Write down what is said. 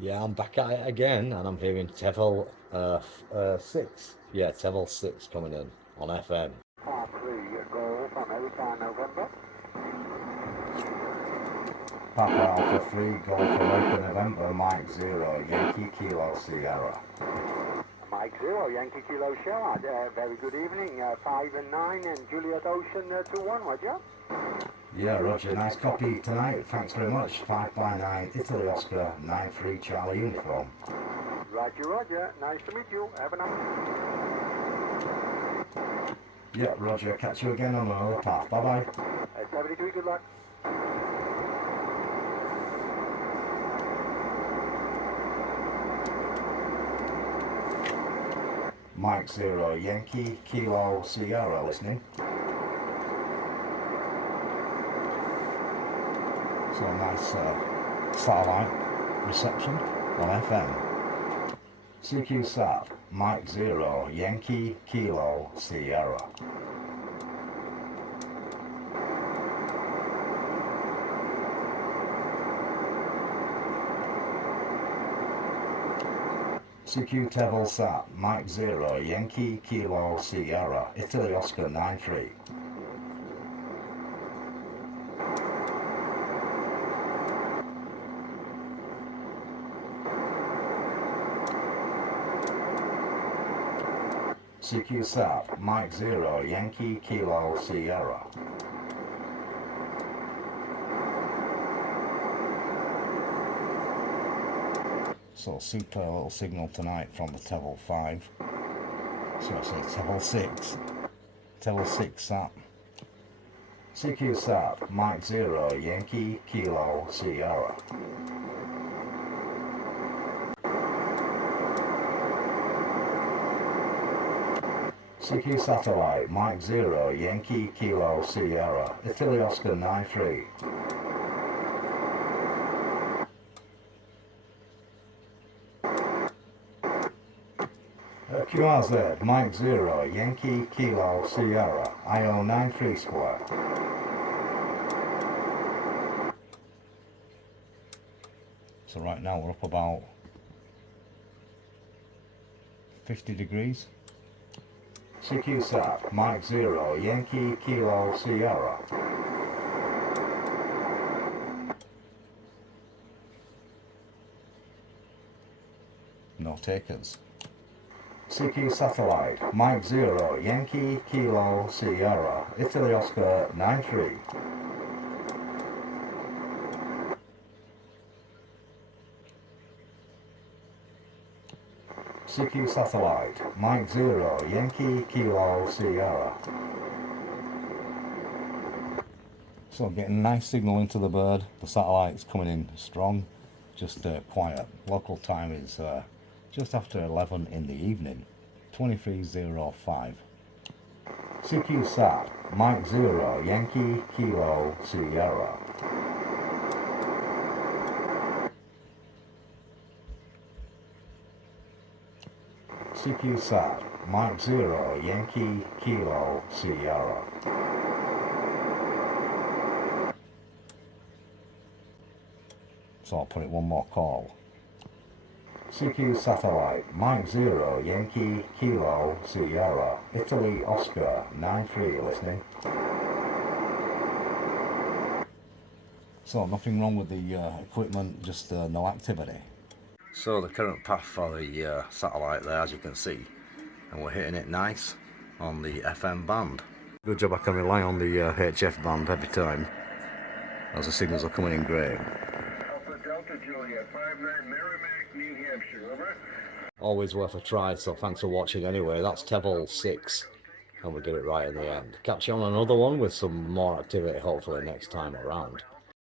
Yeah, I'm back at it again, and I'm hearing TEVEL 6. Yeah, TEVEL 6 coming in on FM. Part 3, Golf, America, November. Papa Alpha 3, Golf America November, Mike 0, Yankee Kilo Sierra. Mike 0, Yankee Kilo Sierra. Very good evening. 5 and 9 and Juliet Ocean 2-1, Roger. Yeah, Roger, nice copy tonight. Thanks very much. 5 by 9, Italy Oscar, 9-3 Charlie uniform. Roger, Roger. Nice to meet you. Have a nice. Yeah, Roger, catch you again on another path. Bye bye. 73, good luck. Mike 0, Yankee Kilo Sierra listening. So a nice satellite reception on FM. CQ SAT, Mike 0, Yankee Kilo Sierra. CQ TEVEL SAT, Mike 0, Yankee Kilo Sierra, Italy Oscar 9-3. CQ SAT, Mike 0, Yankee Kilo Sierra. So super little signal tonight from the TEVEL 5. So I say TEVEL 6. TEVEL 6 SAT. CQ SAT, Mike 0, Yankee Kilo Sierra. CQ Satellite, Mike 0, Yankee Kilo Sierra, Italy Oscar 9-3. QRZ, Mike 0, Yankee Kilo Sierra, IO 93 square. So right now we're up about 50 degrees. CQ SAT, Mike 0, Yankee Kilo Sierra. No takers. CQ Satellite, Mike 0, Yankee Kilo Sierra, Italy Oscar 9-3. CQ Satellite, Mike 0, Yankee Kilo Sierra. So I'm getting a nice signal into the bird. The satellite's coming in strong, just quiet. Local time is just after 11 in the evening, 23:05. CQ SAT, Mike 0, Yankee Kilo Sierra. CQ SAT, Mike 0, Yankee Kilo Sierra. So I'll put it one more call. CQ Satellite, Mike 0, Yankee Kilo Sierra, Italy Oscar 9-3 listening. So nothing wrong with the equipment, just no activity. So the current path for the satellite there, as you can see, and we're hitting it nice on the FM band. Good job I can rely on the HF band every time, as the signals are coming in great. Alpha Delta Juliet, 59 Merrimack, New Hampshire, over. Always worth a try, so thanks for watching anyway. That's TEVEL 6, and we did it right in the end. Catch you on another one with some more activity hopefully next time around.